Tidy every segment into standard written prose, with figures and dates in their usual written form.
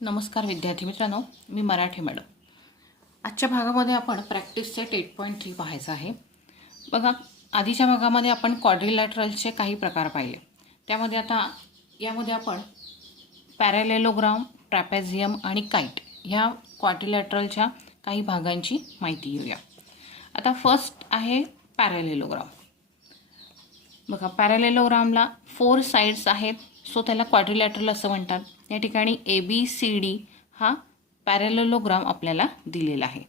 नमस्कार विद्यार्थी मित्रांनो, मी मराठी मॅडम. आजच्या भागामध्ये आपण प्रॅक्टिसचे 8.3 पाहायचं आहे. बघा, आधीच्या भागामध्ये आपण क्वाड्रिलॅटरलचे काही प्रकार पाहिले. त्यामध्ये आता यामध्ये आपण पॅरालेलोग्राम, ट्रॅपेझियम आणि काईट ह्या क्वाड्रिलॅटरलच्या काही भागांची माहिती घेऊया. आता फर्स्ट आहे पॅरालेलोग्राम. बघा, पॅरालेलोग्रामला 4 साइड्स आहेत, सो त्याला क्वाड्रिलॅटरल असं म्हणतात. या ठिकाणी ABCD हा पॅरालेलोग्राम आपल्याला दिलेला आहे.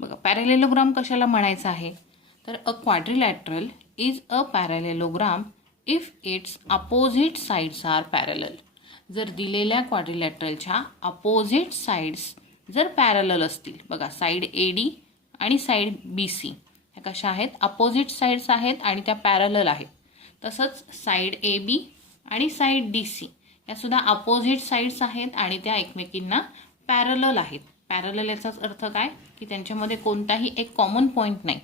बघा, पॅरालेलोग्राम कशाला म्हणायचं आहे तर a quadrilateral is a parallelogram if its opposite sides are parallel. जर दिलेल्या क्वाड्रिलॅटरलच्या अपोजिट साइड्स जर पॅरलल असतील, बघा साईड AD आणि साईड BC ह्या कशा आहेत, अपोजिट साइड्स आहेत आणि त्या पॅरलल आहेत. तसंच साईड AB आणि साईड DC या सुद्धा अपोजिट साइड्स आहेत आणि त्या एकमेकींना पॅरलल आहेत. पॅरलल याचाच अर्थ काय की त्यांच्यामध्ये कोणताही एक कॉमन पॉईंट नाही.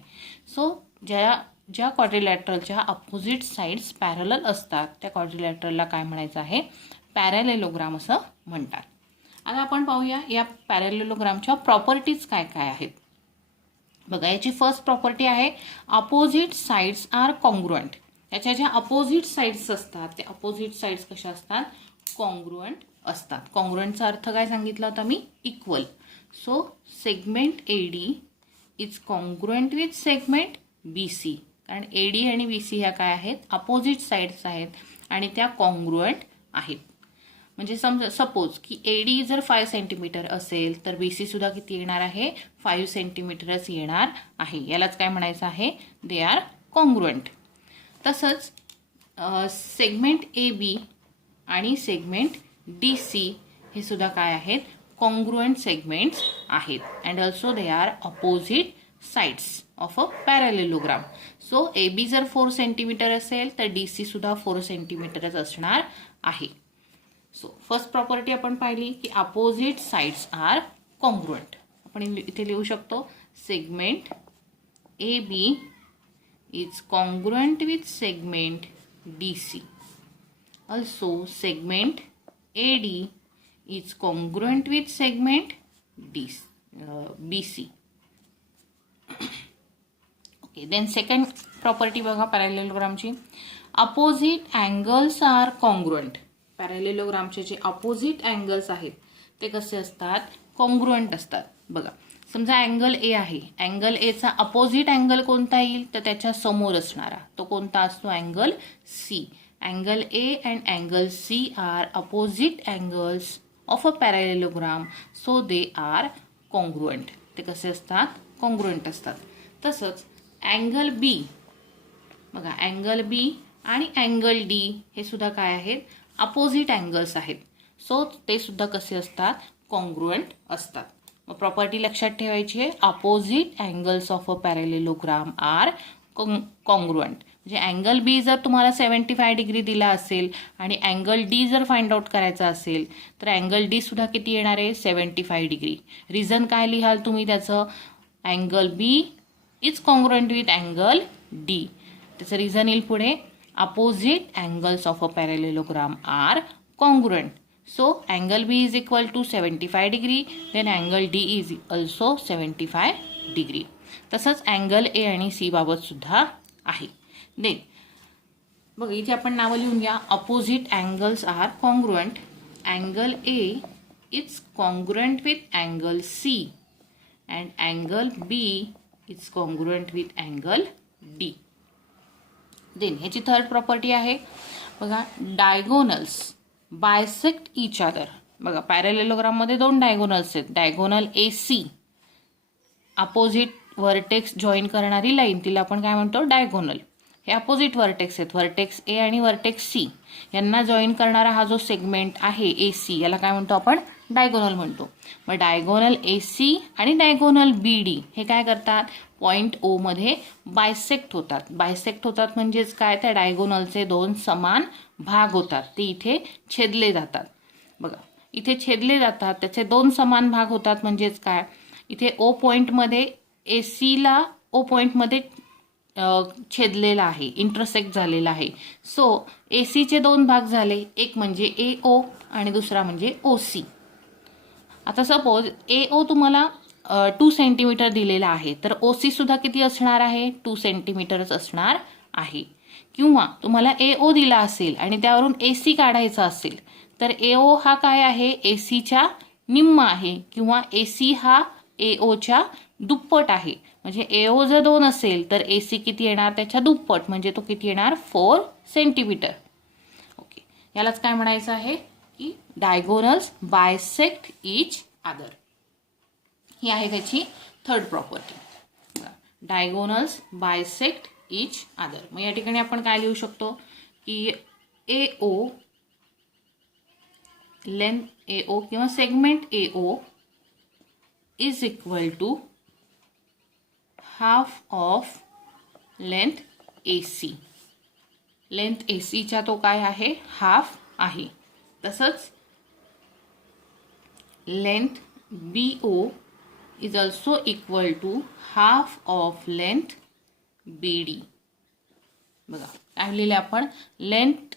सो ज्या क्वाड्रिलॅटरलच्या अपोजिट साइड्स पॅरलल असतात त्या क्वाड्रिलॅटरलला काय म्हणायचं आहे, पॅरालेलोग्राम असं म्हणतात. आता आपण पाहूया या पॅरालेलोग्रामच्या प्रॉपर्टीज काय काय आहेत. बघा, याची फर्स्ट प्रॉपर्टी आहे अपोजिट साइड्स आर कॉन्ग्रुएंट. याच्या ज्या अपोजिट साइड्स असतात त्या अपोजिट साइड्स कशा असतात, कॉन्ग्रुएंट असतात. कॉन्ग्रुएंटचा अर्थ काय सांगितला होता मी, equal. So segment AD is congruent with segment BC. कारण AD आणि BC ह्या काय आहेत, अपोजिट साइड्स आहेत आणि त्या कॉन्ग्रुएंट आहेत. म्हणजे सपोज की AD जर 5 सेंटीमीटर असेल तर BC सुद्धा किती येणार आहे, 5 सेंटीमीटरच येणार आहे. यालाच काय म्हणायचं आहे, दे आर कॉन्ग्रुएंट. तसंच सेगमेंट AB आणि सेगमेंट DC हे सुद्धा काय आहेत, कॉन्ग्रुएंट सेगमेंट्स आहेत. And also they are opposite sides of a parallelogram. So AB जर 4 सेंटीमीटर असेल तर DC सुद्धा 4 सेंटीमीटरच असणार आहे. सो फर्स्ट प्रॉपर्टी आपण पाहिली की अपोजिट साइड्स आर कॉन्ग्रुएंट. आपण इथे लिहू शकतो segment AB is congruent with segment DC. Also, segment AD is congruent with segment BC. Okay, then second property बघा पॅरालेलोग्रामची, opposite angles are congruent. पॅरालेलोग्रामचे जे अपोजिट अँगल्स आहेत ते कसे असतात, कॉन्ग्रुएंट असतात. बघा, समजा अँगल A आहे, अँगल A चा अपोजिट अँगल कोणता येईल तर त्याच्या समोर असणारा तो कोणता असतो, angle C. Angle A and angle C are opposite angles of a parallelogram, so they are congruent. ते कसे असतात, कॉन्ग्रुएंट असतात. तसंच अँगल B, बघा अँगल B आणि अँगल D हे सुद्धा काय आहेत, अपोजिट अँगल्स आहेत. सो ते सुद्धा कसे असतात, कॉन्ग्रुएंट असतात. प्रॉपर्टी लक्षात ठेवायची आहे, opposite angles of a parallelogram are congruent. म्हणजे अँगल B जर तुम्हाला 75 डिग्री दिला असेल आणि अँगल D जर फाइंड आउट करायचा असेल तर अँगल D सुद्धा किती येणार आहे, 75 डिग्री. रिझन काय लिहाल तुम्ही त्याचं, angle B is congruent with angle D. त्याचं रिझन येईल पुढे, opposite angles of a parallelogram are congruent. So angle B is equal to 75 degree, then angle D is also 75 degree. तसंच अँगल A आणि C बाबत सुद्धा आहे. Then बघ, इथे आपण नावं लिहून घ्या. Opposite angles are congruent. Angle A is congruent with angle C and angle B is congruent with angle D. Then ह्याची थर्ड प्रॉपर्टी आहे बघा, डायगोनल्स बायसेक्ट इच अदर. बघा, पॅरालेलोग्राम मध्ये 2 डायगोनल्स आहेत. Diagonal AC opposite vertex join करणारी line, तिला आपण काय म्हणतो, डायगोनल. हे अपोजिट व्हर्टेक्स आहेत, व्हर्टेक्स A आणि व्हर्टेक्स C यांना जॉईन करणारा हा जो सेगमेंट आहे AC, याला काय म्हणतो आपण, डायगोनल म्हणतो. मग डायगोनल AC आणि डायगोनल BD हे काय करतात, पॉइंट O मध्ये बायसेक्ट होतात. बायसेक्ट होतात म्हणजेच काय, त्या डायगोनलचे 2 समान भाग होतात, ते इथे छेदले जातात. बघा, इथे छेदले जातात, त्याचे 2 समान भाग होतात म्हणजेच काय, इथे O पॉइंटमध्ये AC ला O पॉइंटमध्ये छेदलेला आहे, इंटरसेक्ट झालेला आहे. सो AC चे 2 भाग झाले, एक म्हणजे AO आणि दुसरा म्हणजे OC. आता सपोज AO तुम्हाला 2 सेंटीमीटर दिलेला आहे, तर OC सुद्धा किती असणार आहे? 2 सेंटीमीटरच असणार आहे. किंवा तुम्हाला AO दिला असेल आणि त्यावरून AC काढायचा असेल, तर AO हा काय आहे? ACच्या निम्मा आहे किंवा AC हा AOच्या दुप्पट आहे. म्हणजे AO जर 2 असेल तर AC किती येणार? त्याच्या दुप्पट, म्हणजे तो किती येणार? 4 सेंटीमीटर. ओके, यालाच काय म्हणायचं आहे की डायगोनल्स बायसेक्ट इच अदर. ही आहे त्याची third property. Diagonals bisect each other. मग या ठिकाणी आपण काय लिहू शकतो की AO, लेंथ AO किंवा segment AO is equal to half of length AC. Length ACच्या तो काय आहे? हाफ आहे. तसंच length BO is also equal to half of length BD. बघा काय लिहिलं आपण? लेंथ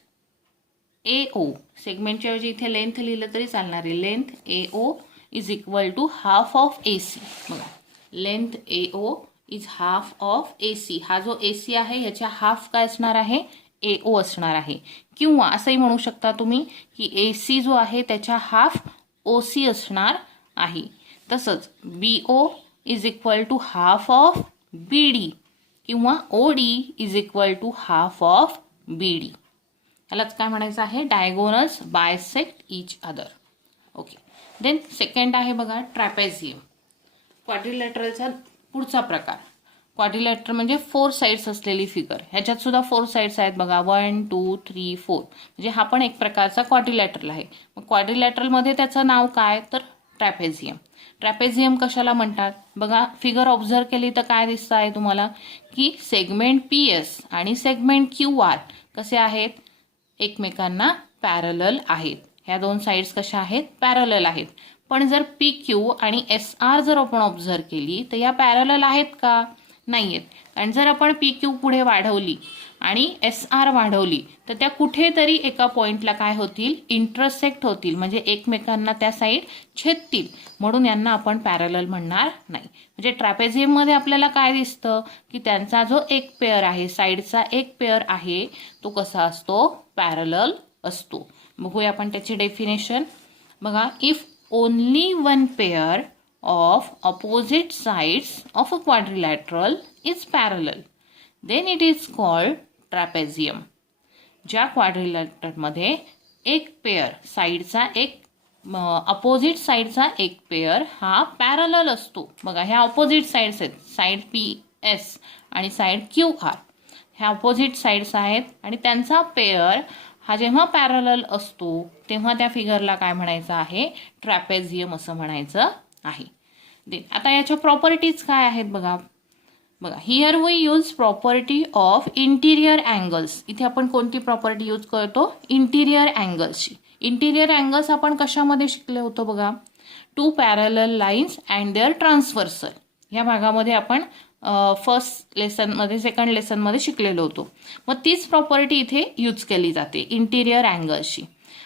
AO, सेगमेंटच्या ऐवजी इथे लेंथ लिहिलं तरी चालणार आहे. Length AO is equal to half of AC. बघा length AO is half of AC. हा जो AC आहे याच्या हाफ काय असणार आहे? AO असणार आहे. किंवा असंही म्हणू शकता तुम्ही की AC जो आहे त्याच्या हाफ OC असणार आहे. तसंच BO is equal to half of BD किंवा OD is equal to half of BD. यालाच काय म्हणायचं आहे? Diagonals bisect each other. Okay, then second आहे बघा ट्रॅपेझियम. क्वाड्रिलॅटरलचा पुढचा प्रकार. क्वाड्रिलॅटर म्हणजे 4 साइड्स असलेली फिगर. ह्याच्यात सुद्धा 4 साइड्स आहेत बघा, 1 2 3 4. म्हणजे हा पण एक प्रकारचा क्वाड्रिलॅटरल आहे. मग क्वाड्रिलॅटरलमध्ये त्याचं नाव काय? तर ट्रॅपेझियम. ट्रॅपेझियम कशाला म्हणतात? बघा फिगर ऑब्झर्व केली तर काय दिसतं आहे तुम्हाला की सेगमेंट PS आणि सेगमेंट QR कसे आहेत? एकमेकांना पॅरलल आहेत. ह्या 2 साइड्स कशा आहेत? पॅरलल आहेत. पण जर PQ आणि SR जर आपण ऑब्झर्व केली तर या पॅरलल आहेत का? नाही आहेत. आणि जर आपण PQ पुढे वाढवली आणि SR वाढवली तर त्या कुठेतरी एका पॉइंटला काय होतील? इंटरसेक्ट होतील, म्हणजे एकमेकांना त्या साईड छेदतील. म्हणून यांना आपण पॅरलल म्हणणार नाही. म्हणजे ट्रॅपेझियममध्ये आपल्याला काय दिसतं की त्यांचा जो एक पेअर आहे, साईडचा एक पेअर आहे, तो कसा असतो? पॅरलल असतो. बघूया आपण त्याची डेफिनेशन. बघा, if only one pair of opposite sides of a quadrilateral is parallel, then it is called trapezium. ज्या क्वाड्रिलॅटरमध्ये एक पेअर साईडचा एक अपोजिट साईडचा एक पेअर हा पॅरलल असतो. बघा ह्या अपोजिट साईड्स आहेत, साईड PS आणि साईड QR. ह्या अपोजिट साईड्स आहेत आणि त्यांचा पेअर हा जेव्हा पॅरलल असतो तेव्हा त्या फिगरला काय म्हणायचं आहे? ट्रॅपेझियम असं म्हणायचं आहे. आता याच्या प्रॉपर्टीज काय आहेत बघा. बघा, here we use property of interior angles. इथे आपण कोणती प्रॉपर्टी यूज करतो? इंटिरियर अँगल्सची. इंटिरियर अँगल्स आपण कशामध्ये शिकले होतो बघा? 2 parallel lines and their transversal. ह्या भागामध्ये आपण फर्स्ट लेसनमध्ये, सेकंड लेसनमध्ये शिकलेलो होतो. मग तीच प्रॉपर्टी इथे यूज केली जाते इंटिरियर अँगल्सची.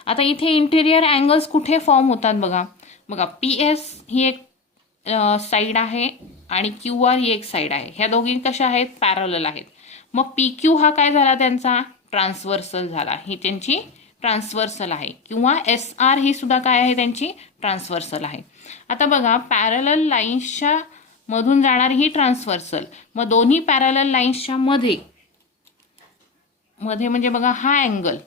आता इथे इंटिरियर अँगल्स कुठे फॉर्म होतात बघा. बघा PS ही एक साईड आहे आणि QR ही एक साईड आहे. ह्या दोघी कशा आहेत? पॅरलल आहेत. मग PQ हा काय झाला? त्यांचा ट्रान्सव्हर्सल झाला. ही त्यांची ट्रान्सव्हर्सल आहे. किंवा SR ही सुद्धा काय आहे? त्यांची ट्रान्सव्हर्सल आहे. आता बघा, पॅरलल लाईन्सच्या मधून जाणारी ही ट्रान्सव्हर्सल. मग दोन्ही पॅरलल लाईन्सच्या मध्ये म्हणजे बघा हा अँगल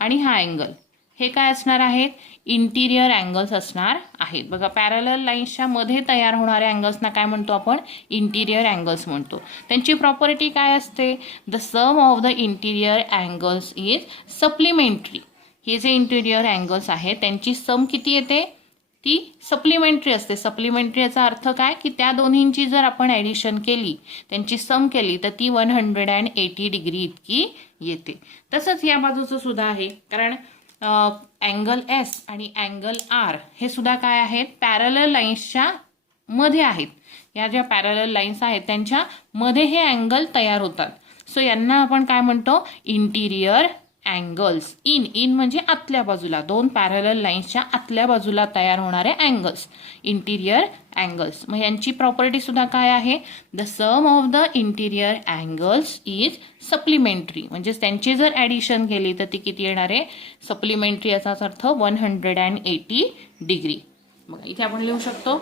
आणि हा अँगल हे काय असणार आहेत? इंटिरियर अँगल्स असणार आहेत. बघा, पॅरलल लाईन्सच्या मध्ये तयार होणाऱ्या अँगल्सना काय म्हणतो आपण? इंटिरियर अँगल्स म्हणतो. त्यांची प्रॉपर्टी काय असते? The sum of the interior angles is supplementary. हे जे इंटिरियर अँगल्स आहेत त्यांची सम किती येते? ती सप्लिमेंटरी असते. सप्लिमेंटरी याचा अर्थ काय की त्या दोन्हींची जर आपण ॲडिशन केली, त्यांची सम केली तर ती 180 डिग्री इतकी येते. तसंच या बाजूचं सुद्धा आहे, कारण अँगल S आणि अँगल R हे सुद्धा काय आहेत? पॅरलल लाईन्सच्या मध्ये आहेत. या ज्या पॅरलल लाईन्स आहेत त्यांच्या मध्ये हे अँगल तयार होतात. सो यांना आपण काय म्हणतो? इंटिरियर अँगल्स इन म्हणजे आतल्या बाजूला, दोन पॅरलल लाईन्सच्या आतल्या बाजूला तयार होणारे अँगल्स, इंटिरियर अँगल्स. मग यांची प्रॉपर्टी सुद्धा काय आहे? The sum of the interior angles is supplementary. म्हणजे त्यांची जर ॲडिशन केली तर ती किती येणार आहे? सप्लिमेंटरी याचाच अर्थ 180 डिग्री. मग इथे आपण लिहू शकतो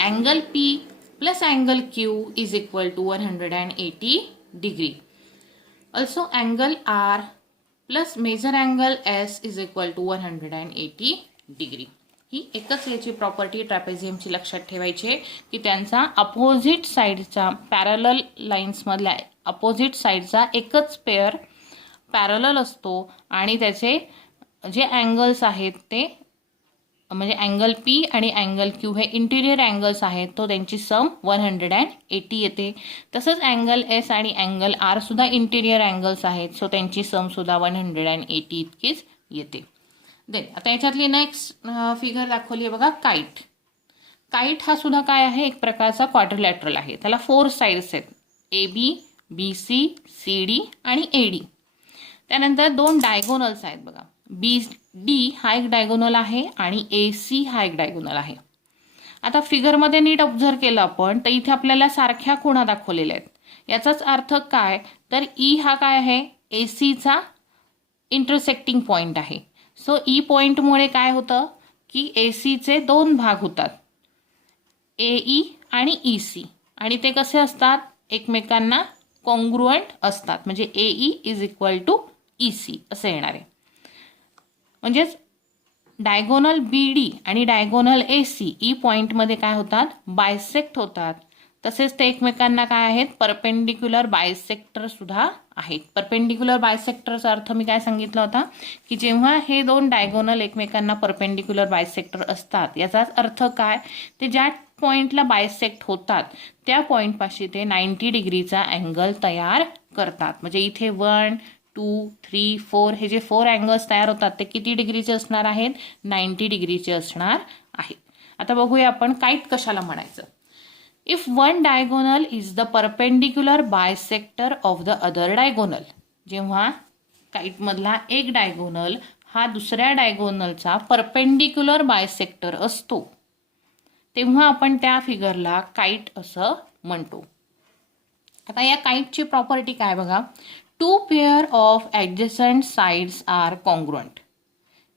angle P plus angle Q is equal to 180 degree. Also angle R plus measure angle S is equal to 180 degree. ही एकच याची प्रॉपर्टी ट्रॅपेझियमची लक्षात ठेवायची आहे की त्यांचा अपोजिट साईडचा पॅरलल लाईन्समधल्या अपोजिट साईडचा एकच पेअर पॅरलल असतो आणि त्याचे जे अँगल्स आहेत ते म्हणजे अँगल पी आणि अँगल क्यू हे इंटिरियर अँगल्स आहेत, तो त्यांची सम 180 येते. तसंच अँगल एस आणि अँगल आर सुद्धा इंटिरियर अँगल्स आहेत, सो त्यांची सम सुद्धा 180 इतकीच येते. देन आता याच्यातली नेक्स्ट फिगर दाखवली आहे बघा, काईट. काईट हा सुद्धा काय आहे? एक प्रकारचा क्वाड्रिलॅटरल आहे. त्याला 4 साईड्स आहेत, A B, B C, C D आणि ए डी. त्यानंतर 2 डायगोनल्स आहेत बघा, बी डी हा एक डायगोनल आहे आणि ए सी हा एक डायगोनल आहे. आता फिगरमध्ये नीट ऑब्झर्व केलं आपण तर इथे आपल्याला सारख्या खुणा दाखवलेल्या आहेत. याचाच अर्थ काय? तर ई हा काय आहे? ए सीचा इंटरसेक्टिंग पॉईंट आहे. सो ई पॉईंटमुळे काय होतं की ए सीचे 2 भाग होतात, ए ई आणि ई सी, आणि ते कसे असतात? एकमेकांना कॉन्ग्रुएंट असतात. म्हणजे A E is equal to E C असं येणार आहे. म्हणजेच डायगोनल बी डी आणि डायगोनल ए सी ई पॉईंटमध्ये काय होतात? बायसेक्ट होतात. तसेच ते एकमेकांना काय आहेत? परपेंडिक्युलर बायसेक्टर सुद्धा आहेत. परपेंडिक्युलर बायसेक्टरचा अर्थ मी काय सांगितला होता की जेव्हा हे 2 डायगोनल एकमेकांना परपेंडिक्युलर बायसेक्टर असतात याचाच अर्थ काय? ते ज्या पॉईंटला बायसेक्ट होतात त्या पॉईंटपाशी ते 90 डिग्रीचा अँगल तयार करतात. म्हणजे इथे 1, 2, 3, 4 हे जे 4 अँगल्स तयार होतात ते किती डिग्रीचे असणार आहेत? 90 डिग्रीचे असणार आहेत. आता बघूया आपण काईट कशाला म्हणायचं. If one diagonal is the perpendicular bisector of the other diagonal. जेव्हा काईटमधला एक डायगोनल हा दुसऱ्या डायगोनलचा परपेंडिक्युलर बायसेक्टर असतो तेव्हा आपण त्या फिगरला काईट असं म्हणतो. आता या काईटची प्रॉपर्टी काय बघा, 2 pair of adjacent sides are congruent.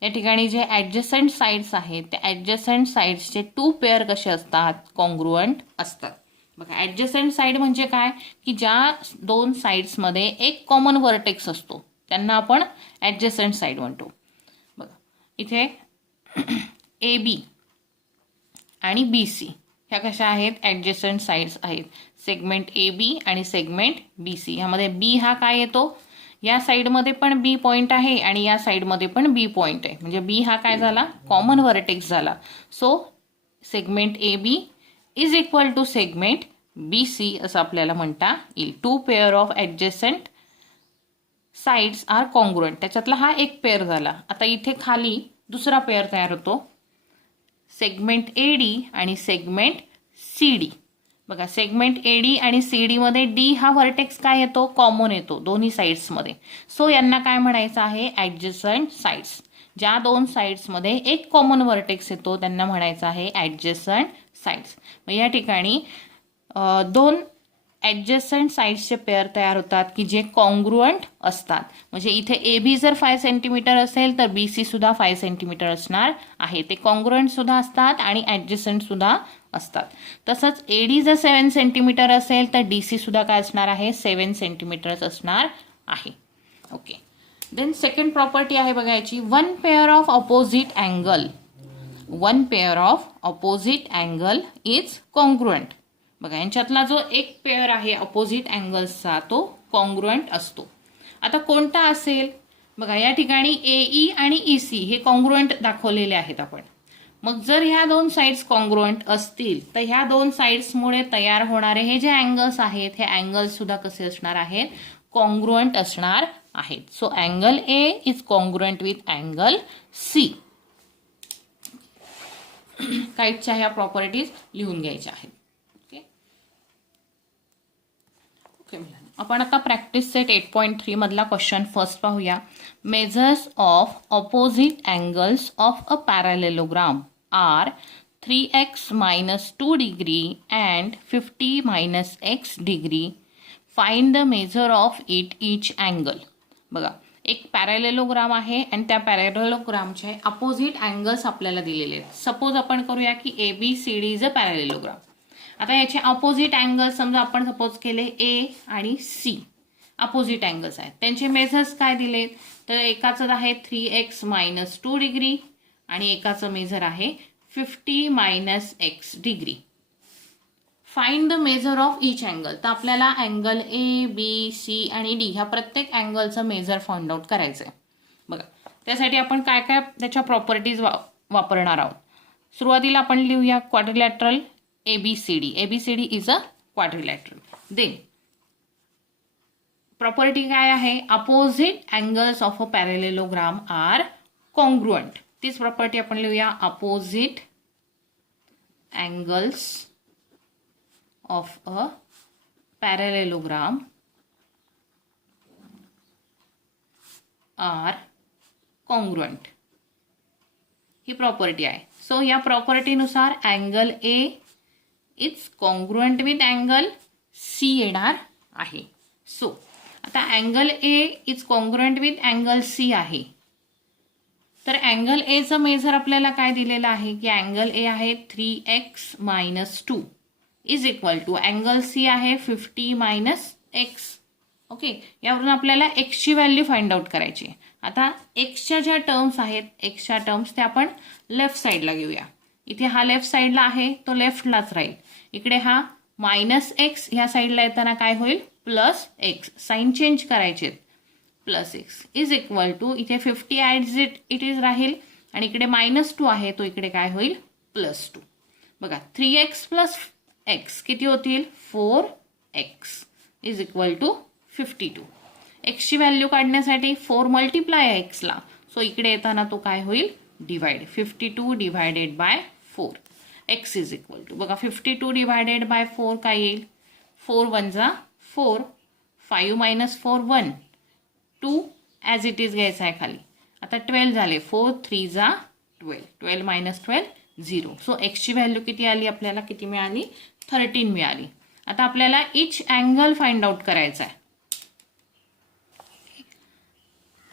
या ठिकाणी जे ॲडजसंट साइड्स आहेत त्या ॲडजसंट साइड्सचे 2 पेअर कसे असतात? कॉन्ग्रुएंट असतात. बघा ॲडजसंट साइड म्हणजे काय की ज्या 2 साइड्समध्ये एक कॉमन व्हर्टेक्स असतो त्यांना आपण ॲडजसंट साइड म्हणतो. बघा इथे ए बी आणि बी सी ह्या कशा आहेत? ॲडजसंट साइड्स आहेत. सेगमेंट ए बी आणि सेगमेंट बी सी. ह्यामध्ये बी हा काय येतो? या साईडमध्ये पण बी पॉईंट आहे आणि या साईडमध्ये पण बी पॉईंट आहे. म्हणजे बी हा काय झाला? कॉमन व्हर्टेक्स झाला. So segment A B is equal to segment B C असं आपल्याला म्हणता येईल. 2 pair of adjacent sides are congruent. त्याच्यातला हा एक पेअर झाला. आता इथे खाली दुसरा पेअर तयार होतो, सेगमेंट ए डी आणि सेगमेंट सी डी. बघा सेगमेंट ए डी आणि सी डीमध्ये डी हा व्हर्टेक्स काय येतो? कॉमन येतो दोन्ही साईड्समध्ये. सो यांना काय म्हणायचं आहे? ॲडजसंट साइड्स. ज्या 2 साईड्समध्ये एक कॉमन व्हर्टेक्स येतो त्यांना म्हणायचं आहे ॲडजसंट साइड्स. मग या ठिकाणी 2 ॲडजसंट साइड्सचे पेअर तयार होतात की जे कॉन्ग्रुएंट असतात. म्हणजे इथे ए बी जर 5 सेंटीमीटर असेल तर बी सी सुद्धा 5 सेंटीमीटर असणार आहे. ते कॉन्ग्रुएंट सुद्धा असतात आणि ॲडजसंट सुद्धा असतात. तसंच ए डी जर 7 सेंटीमीटर असेल तर डी सी सुद्धा काय असणार आहे? 7 सेंटीमीटरच असणार आहे. ओके. देन सेकंड प्रॉपर्टी आहे बघायची, 1 pair of opposite angle. 1 pair of opposite angle is congruent. बघा यांच्यातला जो एक पेअर आहे अपोजिट अँगल्सचा तो कॉन्ग्रुएंट असतो. आता कोणता असेल? बघा या ठिकाणी ए ई आणि ई सी हे कॉन्ग्रुएंट दाखवलेले आहेत आपण. मग जर ह्या 2 साइड्स कॉन्ग्रुएंट असतील तर ह्या 2 साइड्समुळे तयार होणारे हे जे अँगल्स आहेत हे अँगल्स सुद्धा कसे असणार आहेत? कॉन्ग्रुएंट असणार आहेत. So angle A is congruent with angle C. काईटच्या ह्या प्रॉपर्टीज लिहून घ्यायच्या आहेत. ओके. आपण आता प्रॅक्टिस सेट 8.3 मधला क्वेश्चन फर्स्ट पाहूया. Measures of opposite angles of a parallelogram are 3x minus 2 degree and 50 minus x degree. Find the measure of each angle. बघा, एक पॅरालेलोग्राम आहे आणि त्या पॅरालेलोग्रामचे अपोजिट अँगल्स आपल्याला दिलेले आहेत. सपोज आपण करूया की ABCD इज अ पॅरालेलोग्राम. आता याचे अपोजिट अँगल समजा आपण सपोज केले A आणि C अपोजिट अँगल्स आहेत. त्यांचे मेजर्स काय दिलेत तर एकाचं आहे 3x minus 2 degree आणि एकाचं मेजर आहे 50 minus x degree. Find the measure of each angle. तर आपल्याला अँगल ABC आणि D ह्या प्रत्येक अँगलचं मेजर फाइंड आउट करायचं आहे. बघा, त्यासाठी आपण काय काय त्याच्या प्रॉपर्टीज वापरणार आहोत. सुरुवातीला आपण लिहूया quadrilateral ABCD. ABCD is a quadrilateral. Then property काय आहे, opposite angles of a parallelogram are congruent. तीच प्रॉपर्टी आपण लिहूया opposite angles of a parallelogram are congruent. ही प्रॉपर्टी आहे. सो या प्रॉपर्टीनुसार angle A is congruent with angle C येणार आहे. सो आता angle A is congruent with angle C आहे. तर अँगल A चं मेजर आपल्याला काय दिलेलं आहे की अँगल A आहे 3x minus 2 is equal to angle C आहे 50 minus x. ओके, यावरून आपल्याला x ची व्हॅल्यू फाइंड आउट करायची. आता xच्या ज्या टर्म्स आहेत, xच्या टर्म्स ते आपण लेफ्ट साईडला घेऊया. इथे हा लेफ्ट साईडला आहे तो लेफ्टलाच राहील. इकडे हा मायनस x ह्या साईडला येताना काय होईल प्लस x. साईन चेंज करायचे plus x is equal to इथे 50 ॲज इट इज राहील आणि इकडे -2 आहे तो इकडे काय होईल +2. बघा 3x प्लस x किती होतील 4x is equal to 52. x ची व्हॅल्यू काढण्यासाठी 4 मल्टिप्लाय आहे x ला. सो इकडे येताना तो काय होईल divide 52 divided by 4 x is equal to बघा 52 डिवायडेड बाय 4 काय येईल 4 1 जा 4 5 - 4 1 2 ॲज इट इज घ्यायचं आहे खाली. आता 12 झाले 4 3 जा 12 12 - 12 0. सो x ची व्हॅल्यू किती आली आपल्याला किती मिळाली 13 मिळाली. आता आपल्याला इच अँगल फाइंड आउट करायचा आहे.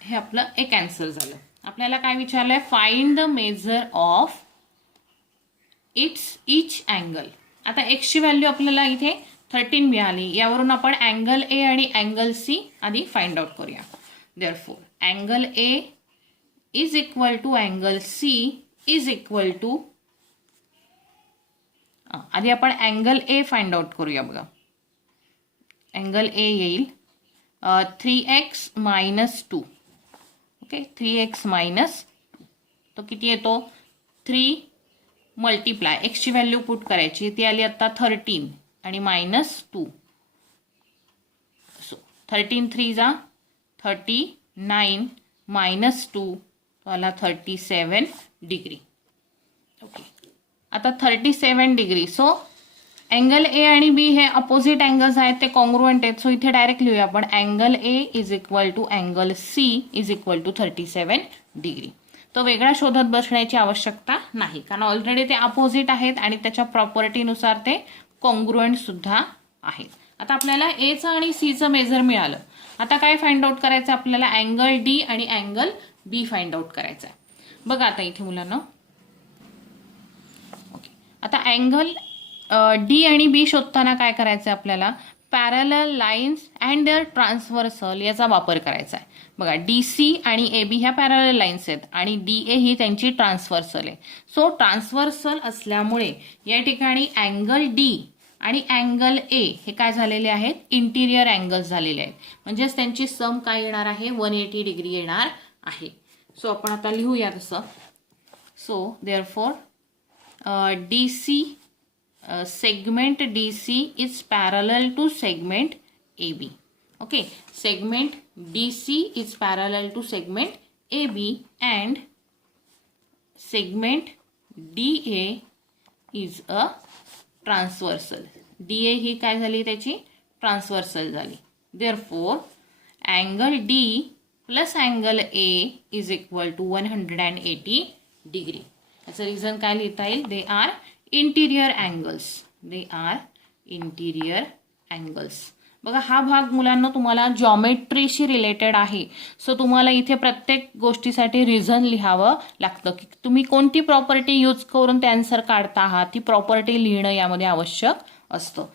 हे आपलं एक आन्सर झालं. आपल्याला काय विचारलंय find the measure of each angle. आता x ची व्हॅल्यू आपल्याला इथे 13 मिळाली. यावरून आपण अँगल A आणि अँगल C आधी फाइंड आउट करूया. Therefore angle A is equal to angle C is equal to आधी आपण अँगल A फाइंड आउट करूया. बघा अँगल A येईल 3x - 2. ओके 3x - तो किती येतो 3 मल्टिप्लाय x ची व्हॅल्यू पुट करायची ती आली आता 13 आणि -2. सो 13 3 जा 39 -2 तो आला 37 डिग्री. ओके आता 37 डिग्री. सो अँगल A आणि B हे अपोजिट अँगल्स आहेत ते कॉन्ग्रुएंट आहेत. सो इथे डायरेक्ट लिहूया आपण angle A is equal to angle C is equal to 37 degree. तो वेगळा शोधत बसण्याची आवश्यकता नाही कारण ऑलरेडी ते अपोजिट आहेत आणि त्याच्या प्रॉपर्टीनुसार ते कॉन्ग्रुएंट सुद्धा आहेत. आता आपल्याला Aचं आणि Cचं मेजर मिळालं. आता काय फाइंड आउट करायचं आपल्याला अँगल D आणि अँगल B फाइंड आउट करायचं आहे. बघा आता इथे मुलांना ओके आता अँगल D आणि B शोधताना काय करायचं आहे आपल्याला parallel lines and their transversal याचा वापर करायचा आहे. बघा DC आणि AB ह्या पॅरलल लाईन्स आहेत आणि DA ही त्यांची ट्रान्सव्हर्सल आहे. सो ट्रान्सव्हर्सल असल्यामुळे या ठिकाणी अँगल D आणि अँगल A हे काय झालेले आहेत इंटिरियर अँगल्स झालेले आहेत. म्हणजेच त्यांची सम काय येणार आहे 180 डिग्री येणार आहे. सो आपण आता लिहूया तसं. So therefore DC segment DC is parallel to segment AB. Okay, segment DC is parallel to segment AB and segment DA is a transversal. DA ही काय झाली त्याची ट्रान्सव्हर्सल झाली. Therefore angle D plus angle A is equal to 180 degree. याचं reason काय लिहिता येईल? They are interior angles. They are interior angles. बघा हा भाग मुलांना तुम्हाला जॉमेट्रीशी रिलेटेड आहे. सो तुम्हाला इथे प्रत्येक गोष्टीसाठी रिझन लिहावं लागतं की तुम्ही कोणती प्रॉपर्टी यूज करून ते आन्सर काढता आहात, ती प्रॉपर्टी लिहिणं यामध्ये आवश्यक असतं.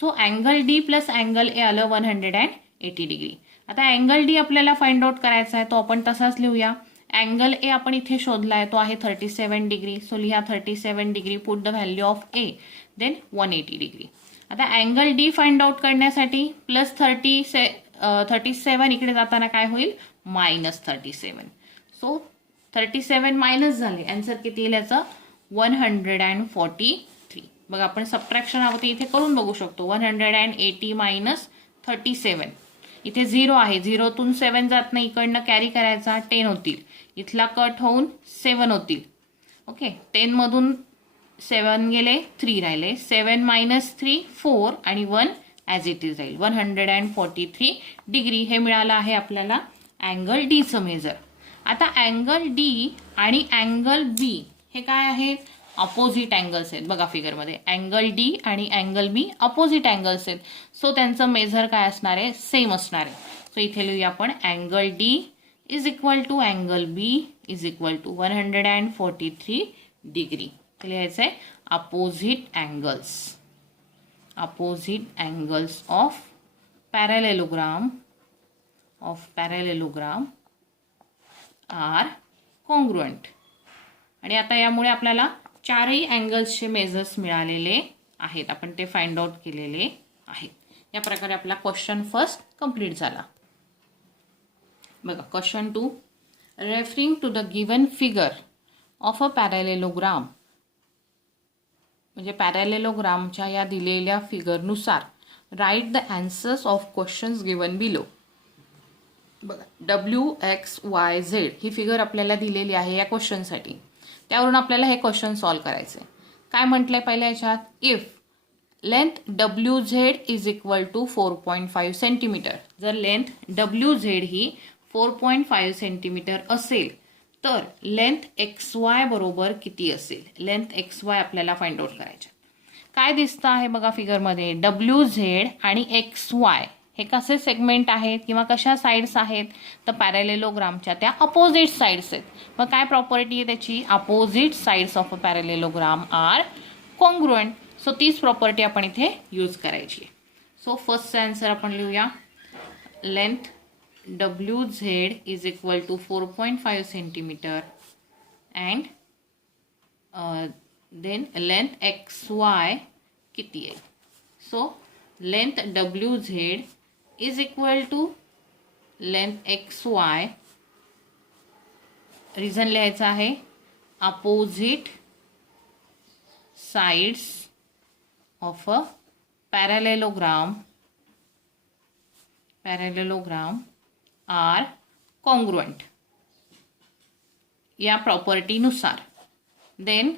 So angle D plus angle ए आलं 180 डिग्री. आता अँगल डी आपल्याला फाइंड आउट करायचा आहे, तो आपण तसाच लिहूया. अँगल ए आपण इथे शोधला आहे, तो आहे 37 डिग्री. सो लिहा 37 degree, put the value of A, then 180 degree. आता अँगल डी फाइंड आउट करण्यासाठी प्लस 37 इकडे जाताना काय होईल? -37. सो 37 मायनस झाले, आन्सर किती येईल याचं? 143. बघा आपण सबट्रॅक्शन हवं ते इथे करून बघू शकतो. 180 मायनस 37, इथे 0 आहे, 0तून 7 जात नाही, इकडनं कॅरी करायचा, 10 होतील. इथला कट होऊन 7 होतील. ओके, 10 मधून 7 गेले, 3 राहिले. 7 मायनस 3 4 आणि 1 ॲज इट इज राहील. 143 डिग्री हे मिळालं आहे आपल्याला अँगल डीचं मेजर. आता अँगल डी आणि अँगल बी हे काय आहेत? अपोजिट अँगल्स आहेत. बघा फिगरमध्ये अँगल डी आणि अँगल बी अपोजिट अँगल्स आहेत. सो त्यांचं मेजर काय असणार आहे? सेम असणार आहे. सो इथे लिहूया आपण angle D is equal to angle B is equal to 143 degree. लिहायचं आहे opposite angles of parallelogram are congruent. आणि आता यामुळे आपल्याला चारही अँगल्सचे मेजर्स मिळालेले आहेत, आपण ते फाइंड आउट केलेले आहेत. या प्रकारे आपला क्वेश्चन फर्स्ट कंप्लीट झाला. बघा question 2, referring to the given figure of a parallelogram, म्हणजे पॅरलेलोग्रामच्या या दिलेल्या फिगरनुसार write the answers of questions given below. बघा WXYZ ही फिगर आपल्याला दिलेली आहे या क्वेश्चनसाठी. त्यावरून आपल्याला हे क्वेश्चन सॉल्व्ह करायचे. काय म्हटलंय पहिल्या याच्यात? If length WZ is equal to 4.5 centimetre. जर लेंथ WZ ही 4.5 सेंटीमीटर असेल तर लेंथ XY बरोबर किती असेल? लेंथ XY आपल्याला फाइंड आउट करायचे. काय दिसतं आहे बघा फिगरमध्ये? WZ आणि XY हे कसे सेगमेंट आहेत किंवा कशा साईड्स आहेत? तर पॅरलेलोग्रामच्या त्या अपोजिट साईड्स आहेत. मग काय प्रॉपर्टी आहे त्याची? Opposite sides of a parallelogram are congruent. So तीच प्रॉपर्टी आपण इथे यूज करायची. सो फर्स्ट आन्सर आपण लिहूया. Length WZ is equal to 4.5 centimetre and then length XY किती आहे? So length WZ is equal to length XY. Reason लिहायचं आहे opposite sides of a parallelogram are congruent या प्रॉपर्टीनुसार. Then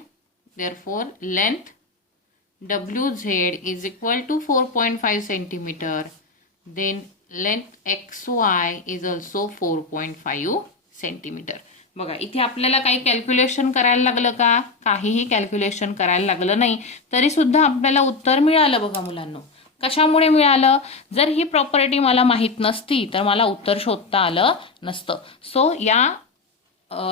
therefore length WZ is equal to 4.5 centimeter. Then length XY is also 4.5 centimeter. बघा इथे आपल्याला काही कॅल्क्युलेशन करायला लागलं का? काहीही कॅल्क्युलेशन करायला लागलं नाही, तरी सुद्धा आपल्याला उत्तर मिळालं. बघा मुलांनो, कशामुळे मिळालं? जर ही प्रॉपर्टी मला माहीत नसती तर मला उत्तर शोधता आलं नसतं. सो या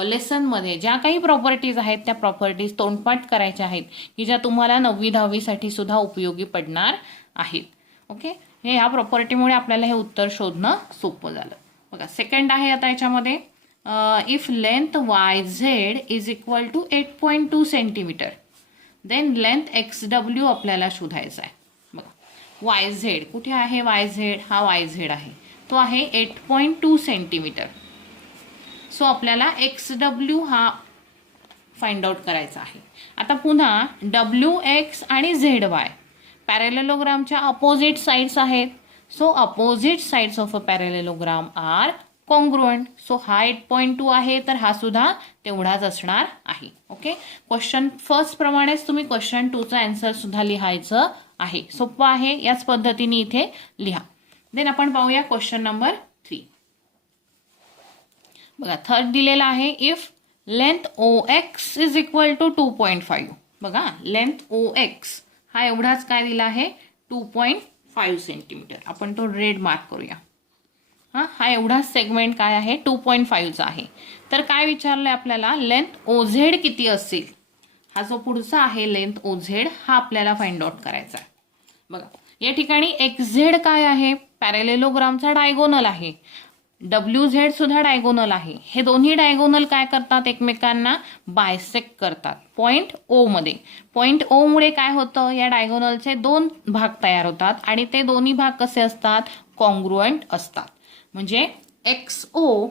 लेसनमध्ये ज्या काही प्रॉपर्टीज आहेत त्या प्रॉपर्टीज तोंडपाठ करायच्या आहेत की ज्या तुम्हाला 9वी 10वीसाठी सुद्धा उपयोगी पडणार आहेत. ओके, हे ह्या प्रॉपर्टीमुळे आपल्याला हे उत्तर शोधणं सोपं झालं. बघा सेकंड आहे आता याच्यामध्ये, if length YZ is equal to 8.2 centimetre then length XW आपल्याला शोधायचा आहे. बघा YZ कुठे आहे? YZ हा YZ आहे, तो आहे 8.2 सेंटीमीटर. सो आपल्याला XW हा फाइंड आउट करायचा आहे. आता पुन्हा WX आणि ZY पॅरलेलोग्रामच्या अपोजिट साइड्स आहेत. So opposite sides of a parallelogram are congruent. So हा 8.2 आहे तर हा सुद्धा तेवढाच असणार आहे. ओके, क्वेश्चन फर्स्ट प्रमाणेच तुम्ही क्वेश्चन 2चा आन्सर सुद्धा लिहायचं आहे. सोपं आहे, याच पद्धतीने इथे लिहा. देन आपण पाहूया क्वेश्चन नंबर 3. बघा थर्ड दिलेला आहे, if length OX is equal to 2.5. बघा लेंथ OX हा एवढाच काय दिला आहे 2.5 सेंटीमीटर. आपण तो रेड मार्क करूया. हा एवढा सेगमेंट काय आहे 2.5चा आहे. तर काय विचारलंय आपल्याला, लेंथ OZ किती असेल. हा जो पुढचा आहे लेंथ OZ हा आपल्याला फाइंड आउट करायचा आहे. बघा या ठिकाणी XZ काय आहे, पॅरेलेलोग्रामचा डायगोनल आहे. WZ सुद्धा डायगोनल आहे. हे दोन्ही डायगोनल काय करतात, एकमेकांना बायसेक्ट करतात पॉइंट O मध्ये. पॉइंट O मुळे काय होतं, या डायगोनलचे दोन भाग तयार होतात आणि ते दोन्ही भाग कसे असतात, कॉन्ग्रुएंट असतात. म्हणजे XO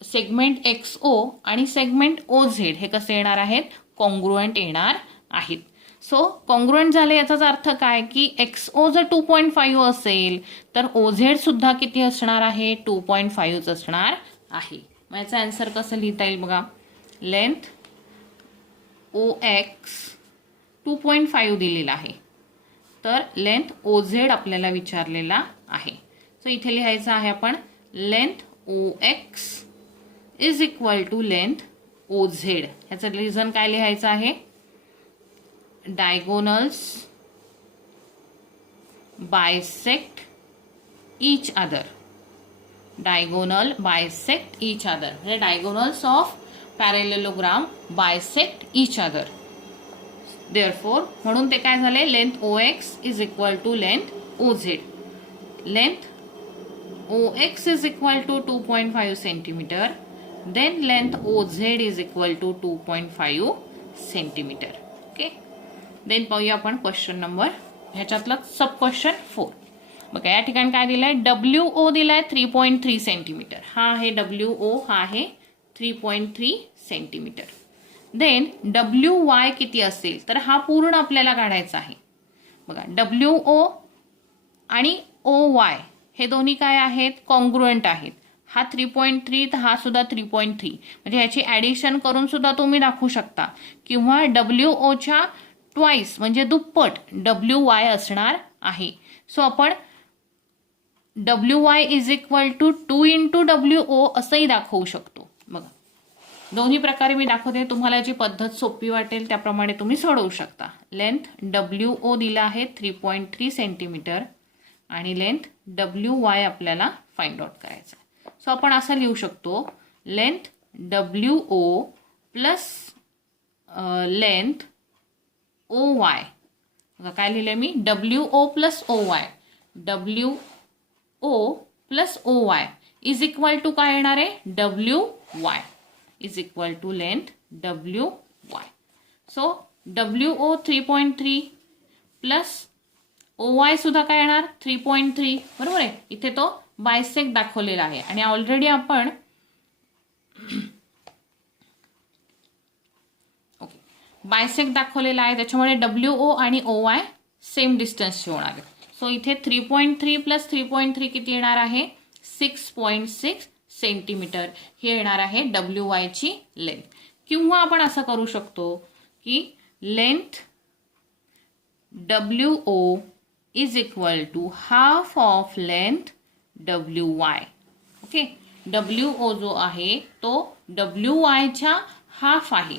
सेगमेंट XO आणि सेगमेंट OZ हे कसे येणार आहेत, कॉन्ग्रुएंट येणार आहेत. सो कॉन्ग्रुएंट झाले याचाच अर्थ काय की XO जर 2.5 असेल तर OZ सुद्धा किती असणार आहे, 2.5 असणार आहे. मग याचा आन्सर कसं लिहिता येईल बघा, लेंथ OX 2.5 दिलेला आहे, तर लेंथ OZ आपल्याला विचारलेला आहे. सो इथे लिहायचं आहे आपण length OX is equal to length OZ. ह्याचं रिझन काय लिहायचं आहे, diagonals bisect each other. Diagonal bisect each other म्हणजे diagonals of parallelogram bisect each other. Therefore म्हणून ते काय झाले, length OX is equal to length OZ. Length OX is equal to 2.5 centimetre, then length OZ is equal to 2.5 centimetre. Okay, then पाहूया आपण question number ह्याच्यातला sub question 4. बघा या ठिकाणी काय दिलंय, WO दिलाय 3.3 सेंटीमीटर. हा आहे WO, हा आहे 3.3 सेंटीमीटर. देन WY किती असेल, तर हा पूर्ण आपल्याला काढायचा आहे. बघा WO आणि OY हे दोन्ही काय आहेत, कॉन्ग्रुएंट आहेत. हा 3.3 तर हा सुद्धा 3.3, म्हणजे ह्याची ॲडिशन करून सुद्धा तुम्ही दाखवू शकता, किंवा WOच्या ट्वाइस म्हणजे दुप्पट WY असणार आहे. सो आपण WY is equal to 2 into WO असंही दाखवू शकतो. बघा दोन्ही प्रकारे मी दाखवते, तुम्हाला जी पद्धत सोपी वाटेल त्याप्रमाणे तुम्ही सोडवू शकता. लेंथ WO दिला आहे 3.3 सेंटीमीटर आणि लेंथ WY आपल्याला फाइंड आउट करायचं. सो आपण असं लिहू शकतो, length WO plus length OY. बघा काय लिहिले मी, WO plus OY, WO plus OY is equal to काय येणार आहे, WY is equal to length WY. So WO 3.3 plus OY सुद्धा काय येणार 3.3, बरोबर आहे. इथे तो बायसेक्ट दाखवलेला आहे आणि ऑलरेडी आपण बायसेक्ट दाखवलेला आहे, त्याच्यामुळे WO आणि OY सेम डिस्टन्सचे होणार आहे. सो इथे 3.3 प्लस 3.3 किती येणार आहे, 6.6 सेंटीमीटर हे येणार आहे WY ची लेंथ. किंवा आपण असं करू शकतो की length WO is equal to half of length WY. Okay, WO जो आहे तो WY च्या हाफ आहे.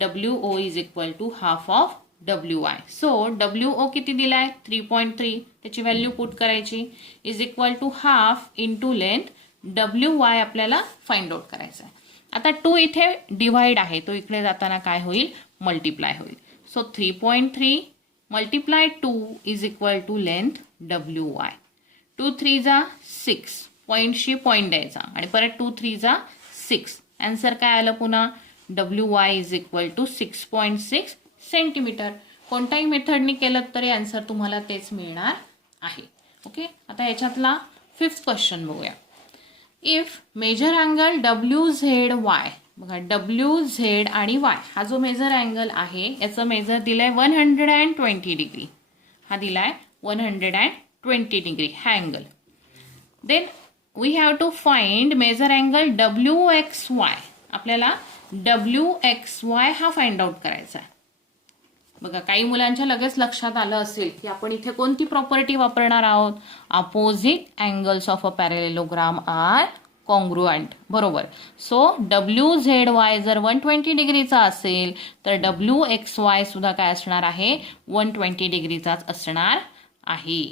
WO is equal to half of WY. So WO किती दिलाय 3.3, त्याची व्हॅल्यू पुट करायची, is equal to half into length WY आपल्याला फाइंड आउट करायचा आहे. आता 2 इथे डिवाइड आहे, तो इकडे जाताना काय होईल, मल्टिप्लाय होईल. So 3.3 multiply 2 is equal to length WY. 2 3 जा 6, पॉईंटशी पॉईंट द्यायचा आणि परत 2 3 जा 6. आन्सर काय आलं पुन्हा, WY is equal to 6.6 centimetre. कोणत्याही मेथडनी केलं तरी आन्सर तुम्हाला तेच मिळणार आहे. ओके, आता याच्यातला 5th क्वेश्चन बघूया. इफ मेजर अँगल WZY, बघा WZ आणि Y हा जो मेजर अँगल आहे याचं मेजर दिलाय 120 डिग्री. हा दिलाय 120 डिग्री हा angle. Then we have to find measure angle WXY. आपल्याला WXY हा फाइंड आउट करायचा आहे. बघा काही मुलांच्या लगेच लक्षात आलं असेल की आपण इथे कोणती प्रॉपर्टी वापरणार आहोत. Opposite angles of a parallelogram are congruent. बरोबर. सो WZY जर 120 डिग्रीचा असेल तर WXY सुद्धा काय असणार आहे, 120 डिग्रीचाच असणार आहे,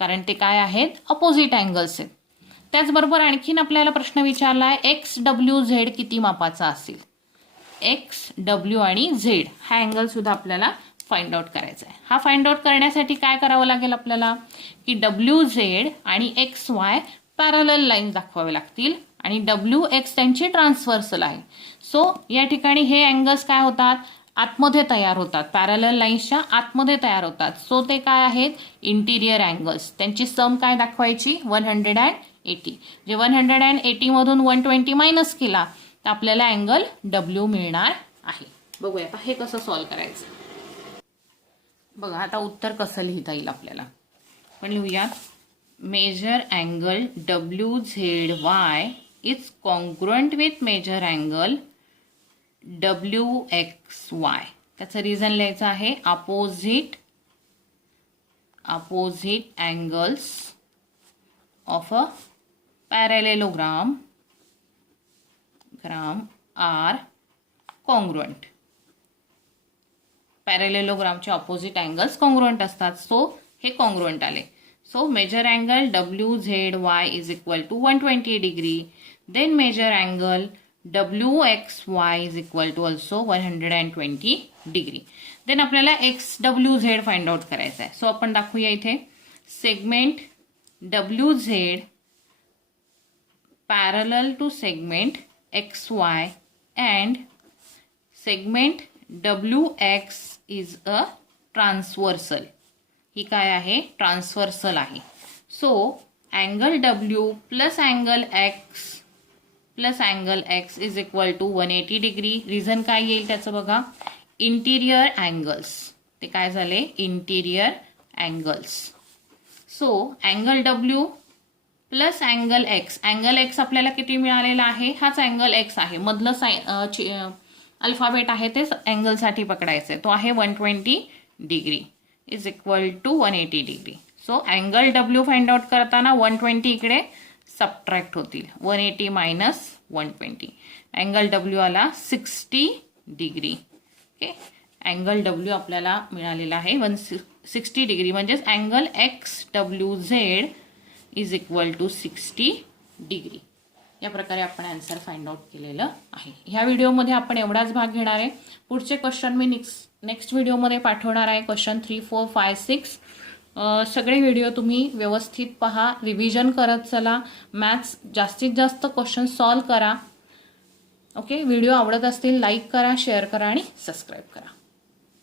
कारण ते काय आहेत, अपोजिट अँगल्स आहेत. त्याचबरोबर आणखीन आपल्याला प्रश्न विचारला आहे XWZ किती मापाचा असेल. XW आणि Z हा अँगल सुद्धा आपल्याला फाइंड आउट करायचा आहे. हा फाइंड आउट करण्यासाठी काय करावं लागेल आपल्याला की WZ आणि XY पॅरलल लाईन दाखवावे लागतील आणि WX त्यांची ट्रान्सव्हर्सल आहे. सो या ठिकाणी हे अँगल्स काय होतात, आतमध्ये तयार होतात, पॅरलल लाईन्सच्या आतमध्ये तयार होतात. सो ते काय आहेत, इंटिरियर अँगल्स. त्यांची सम काय दाखवायची, 180. जे 180 मधून 120 मायनस केला तर आपल्याला अँगल W मिळणार आहे. बघूया आता हे कसं सॉल्व्ह करायचं. बघा आता उत्तर कसं लिहिता येईल आपल्याला. पण लिहूया, measure angle WZY is congruent with measure angle WXY. त्याचं रिझन लिहायचं आहे, opposite angles of a parallelogram are congruent. पॅरेलेलोग्रामचे ऑपोजिट अँगल्स कॉन्ग्रुएंट असतात. सो हे कॉन्ग्रुएंट आले. So measure angle WZY is equal to 120 degree. Then measure angle WXY is equal to also 120 degree. Then आपल्याला XWZ find out करायचं आहे. So आपण दाखवूया इथे, segment WZ parallel to segment XY and segment WX is a transversal. ही काय आहे, transversal आहे. So angle W plus angle X is equal to 180 degree. Reason काय येईल त्याचं बघा, इंटिरियर अँगल्स. ते काय झाले, interior angles. So angle W plus angle X. Angle X आपल्याला किती मिळालेला आहे, हाच अँगल X आहे, मधलं अल्फाबेट आहे ते अँगलसाठी पकडायचं आहे. तो आहे 120 degree is equal to 180 degree. So angle W find out करताना 120 इकडे सबट्रॅक्ट होतील, 180 मायनस 120. अँगल W आला 60 डिग्री. ओके, अँगल W आपल्याला मिळालेला आहे 160 डिग्री, म्हणजेच angle XWZ is equal to 60 degree. या प्रकारे आपण आन्सर फाइंड आउट केलेलं आहे. ह्या व्हिडिओमध्ये आपण एवढाच भाग घेणार आहे. पुढचे क्वेश्चन मी नेक्स्ट व्हिडिओमध्ये पाठवणार आहे. क्वेश्चन 3, 4, 5, 6 सगळे व्हिडिओ तुम्ही व्यवस्थित पहा, रिव्हिजन करत चला, मॅथ्स जास्तीत जास्त क्वेश्चन सॉल्व करा. ओके, व्हिडिओ आवडत असतील लाईक करा, शेअर करा आणि सबस्क्राईब करा.